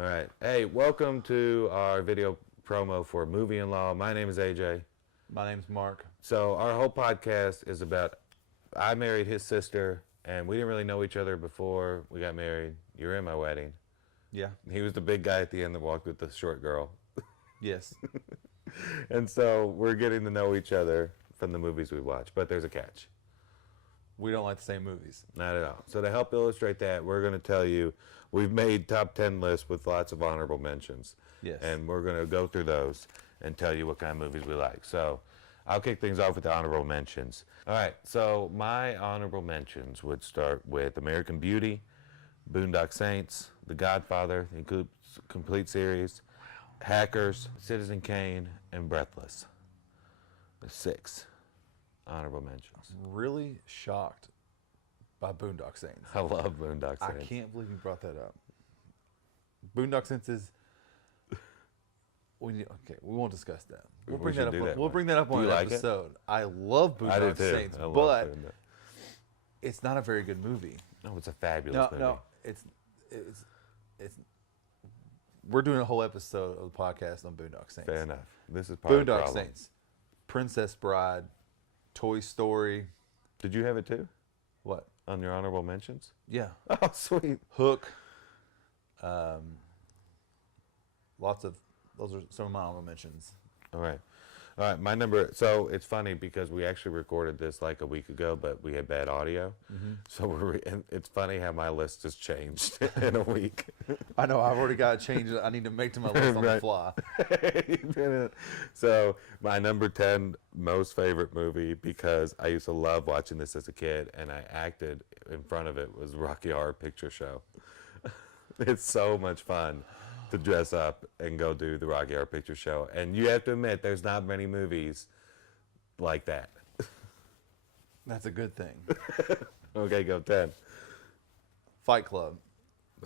All right. Hey, welcome to our video promo for Movie and Law. My name is AJ. My name's Mark. So our whole podcast is about I married his sister, and we didn't really know each other before we got married. You were in my wedding. Yeah. He was the big guy at the end that walked with the short girl. Yes. And so we're getting to know each other from the movies we watch. But there's a catch. We don't like the same movies. Not at all. So to help illustrate that, we're going to tell you we've made top 10 lists with lots of honorable mentions. Yes. And we're going to go through those and tell you what kind of movies we like. So I'll kick things off with the honorable mentions. All right. So my honorable mentions would start with American Beauty, Boondock Saints, The Godfather, the complete series, Hackers, Citizen Kane, and Breathless. There's 6 honorable mentions. Really shocked by Boondock Saints. I love Boondock Saints. I can't believe you brought that up. Boondock Saints is. We won't discuss that. We'll bring that up. We'll bring that up on an episode. I love Boondock Saints, but it's not a very good movie. No, it's a fabulous movie. No, it's. We're doing a whole episode of the podcast on Boondock Saints. Fair enough. This is part of the Boondock problem. Saints, Princess Bride, Toy Story. Did you have it too? What? On your honorable mentions? Yeah. Oh, sweet. Hook. Lots of those are some of my honorable mentions. All right. All right, my number. So it's funny because we actually recorded this like a week ago, but we had bad audio. Mm-hmm. So and it's funny how my list has changed in a week. I know. I've already got to change it. I need to make to my list on the fly. So my number 10 most favorite movie, because I used to love watching this as a kid, and I acted in front of it, was Rocky Horror Picture Show. It's so much fun to dress up and go do the Rocky Horror Picture Show. And you have to admit, there's not many movies like that. That's a good thing. Okay, go 10. Fight Club.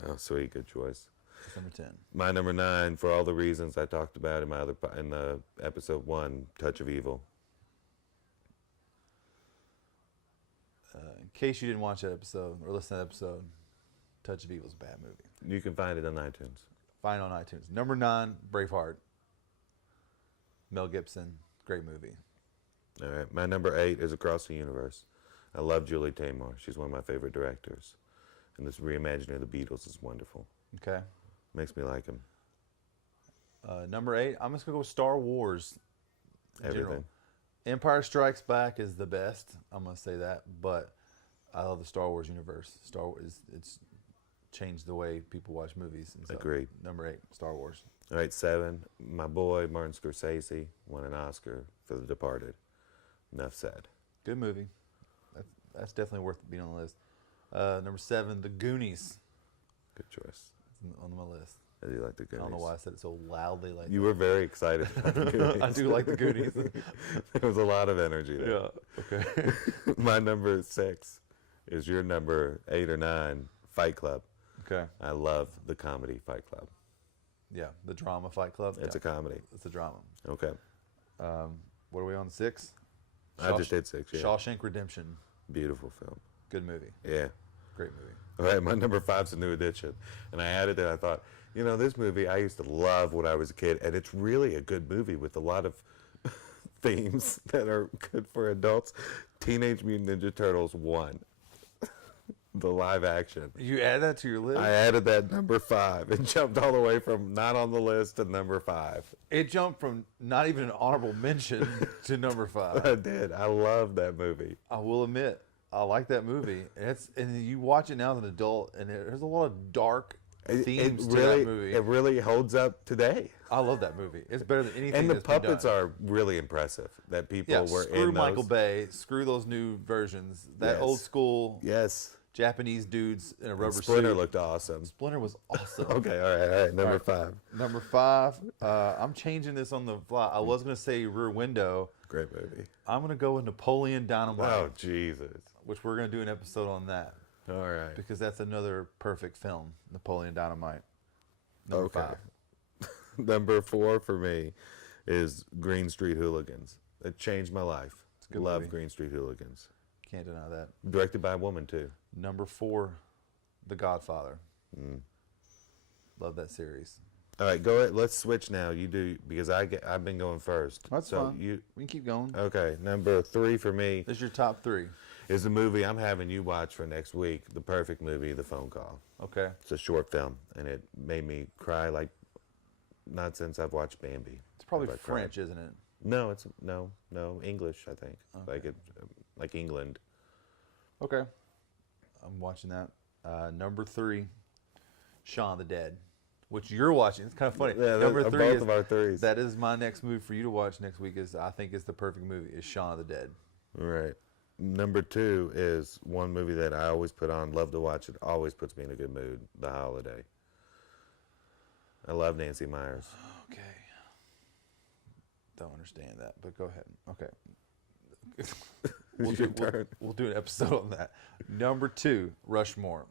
Oh, sweet, good choice. That's number 10. My number 9, for all the reasons I talked about in the episode 1, Touch of Evil. In case you didn't watch that episode or listen to that episode, Touch of Evil is a bad movie. You can find it on iTunes. Find it on iTunes. Number 9, Braveheart. Mel Gibson. Great movie. All right. My number 8 is Across the Universe. I love Julie Taymor. She's one of my favorite directors. And this reimagining of the Beatles is wonderful. Okay. Makes me like him. Number 8, I'm just going to go with Star Wars. Everything. General. Empire Strikes Back is the best. I'm going to say that. But I love the Star Wars universe. Star Wars, it's changed the way people watch movies. And so, agreed. Number 8, Star Wars. All right, 7. My boy, Martin Scorsese, won an Oscar for The Departed. Enough said. Good movie. That's definitely worth being on the list. Number 7, The Goonies. Good choice. It's on my list. I do like The Goonies. I don't know why I said it so loudly like You that. were very excited about The Goonies. I do like The Goonies. There was a lot of energy there. Yeah, okay. My number 6 is your number 8 or 9, Fight Club. Okay. I love the comedy Fight Club. Yeah, the drama Fight Club. It's a comedy. It's a drama. Okay. What are we on, 6? I just did 6, yeah. Shawshank Redemption. Beautiful film. Good movie. Yeah. Great movie. All right, my number 5's A New Edition. And I added that. I thought, this movie I used to love when I was a kid, and it's really a good movie with a lot of themes that are good for adults. Teenage Mutant Ninja Turtles 1. The live action. You add that to your list? I added that number 5. It jumped all the way from not on the list to number 5. It jumped from not even an honorable mention to number 5. I did. I love that movie. I will admit, I like that movie. And you watch it now as an adult, and there's a lot of dark themes to that movie. It really holds up today. I love that movie. It's better than anything. And the that's been puppets done. are really impressive. That people were in screw those. Michael Bay. Screw those new versions. That Yes. old school Yes. Japanese dudes in a rubber Splinter suit. looked awesome. Splinter was awesome. Okay, all right. Number 5. Number 5. I'm changing this on the fly. I was going to say Rear Window. Great movie. I'm going to go with Napoleon Dynamite. Oh, Jesus. Which we're going to do an episode on that. All right. Because that's another perfect film, Napoleon Dynamite. Number 5. Number 4 for me is Green Street Hooligans. It changed my life. It's a good Love movie. Green Street Hooligans. Can't deny that. Directed by a woman, too. Number 4, The Godfather. Love that series. All right, go ahead. Let's switch now. You do because I've been going first. That's so fine. You We can keep going. okay? Number 3 for me This is your top 3. is the movie I'm having you watch for next week. The perfect movie, The Phone Call. Okay. It's a short film, and it made me cry like not since I've watched Bambi. It's probably have I cried. French, isn't it? No, it's no English. I think Okay. like England. Okay. I'm watching that. Number 3, Shaun of the Dead, which you're watching. It's kind of funny. Yeah, Number 3 both is, of our threes. that is my next movie for you to watch next week. I think is the perfect movie. Is Shaun of the Dead. Right. Number 2 is one movie that I always put on, love to watch. It always puts me in a good mood. The Holiday. I love Nancy Myers. Okay. Don't understand that, but go ahead. Okay. We'll do an episode on that. Number 2, Rushmore.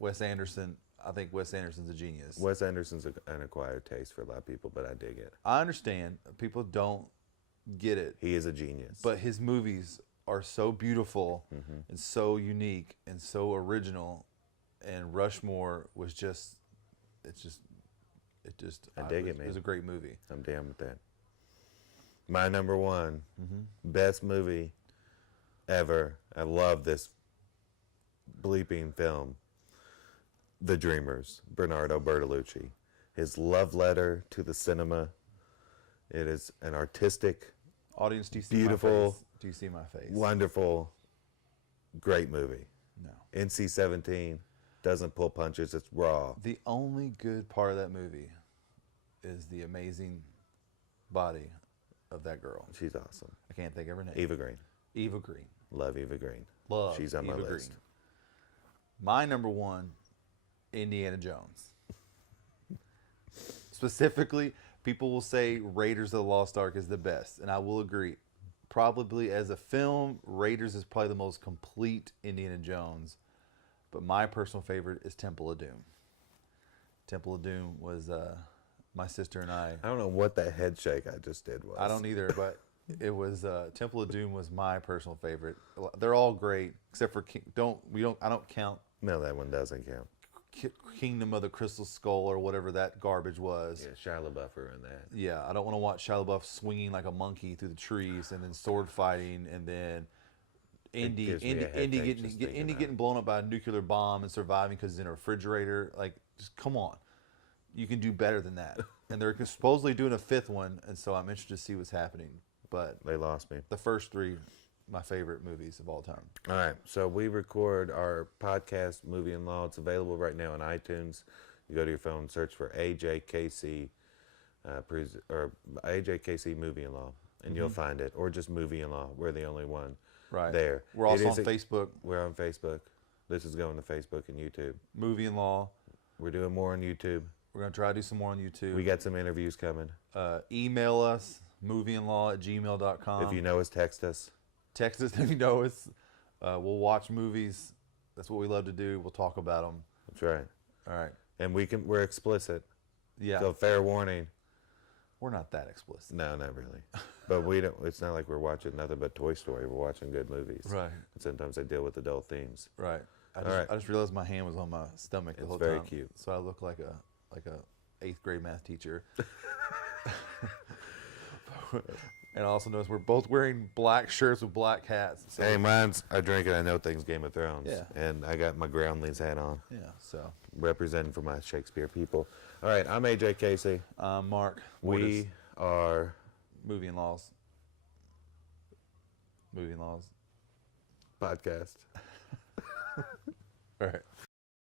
Wes Anderson. I think Wes Anderson's a genius. Wes Anderson's an acquired taste for a lot of people, but I dig it. I understand people don't get it, He is a genius. but his movies are so beautiful and so unique and so original. And Rushmore was just, I dig it, man. It was a great movie. I'm down with that. My number 1, best movie ever. I love this bleeping film. The Dreamers, Bernardo Bertolucci. His love letter to the cinema. It is an artistic, Audience, do you see beautiful, my face? Do you see my face? wonderful, great movie. No. NC-17 doesn't pull punches. It's raw. The only good part of that movie is the amazing body of that girl. She's awesome. I can't think of her name. Eva Green. Eva Green. Love Eva Green. Love She's on my Eva list. Green. My number 1, Indiana Jones. Specifically, people will say Raiders of the Lost Ark is the best, and I will agree. Probably as a film, Raiders is probably the most complete Indiana Jones, but my personal favorite is Temple of Doom. Temple of Doom was my sister and I I don't know what that head shake I just did was. I don't either, but it was Temple of Doom was my personal favorite. They're all great except for I don't count No, that one doesn't count. Kingdom of the Crystal Skull or whatever that garbage was. Yeah, Shia LaBeouf in that. Yeah, I don't want to watch Shia LaBeouf swinging like a monkey through the trees and then sword fighting and then Indy gives me a headache just thinking about getting blown up by a nuclear bomb and surviving because he's in a refrigerator. Like, just come on. You can do better than that. And they're supposedly doing a 5th one, and so I'm interested to see what's happening. But They lost me. the first 3, my favorite movies of all time. All right, so we record our podcast, Movie and Law. It's available right now on iTunes. You go to your phone, search for AJKC, or AJKC Movie and Law, and you'll find it. Or just Movie and Law. We're the only one Right. there. We're also It on is Facebook, We're on Facebook. This is going to Facebook and YouTube. Movie and Law. We're doing more on YouTube. We're going to try to do some more on YouTube. We got some interviews coming. Email us, movieandlaw@gmail.com. If you know us, text us. Text us if you know us. We'll watch movies. That's what we love to do. We'll talk about them. That's right. All right. And we're explicit. Yeah. So fair warning. We're not that explicit. No, not really. But we don't. It's not like we're watching nothing but Toy Story. We're watching good movies. Right. And sometimes they deal with adult themes. Right. All right. I just realized my hand was on my stomach the It's whole very time. cute. So I look like a 8th grade math teacher. And I also noticed we're both wearing black shirts with black hats. So, Hey, I drink it. I know things Game of Thrones. Yeah. And I got my Groundlings hat on, yeah. So representing for my Shakespeare people. All right, I'm AJ Casey. Mark, what is We are Movie and Laws. Movie and Laws. podcast. All right.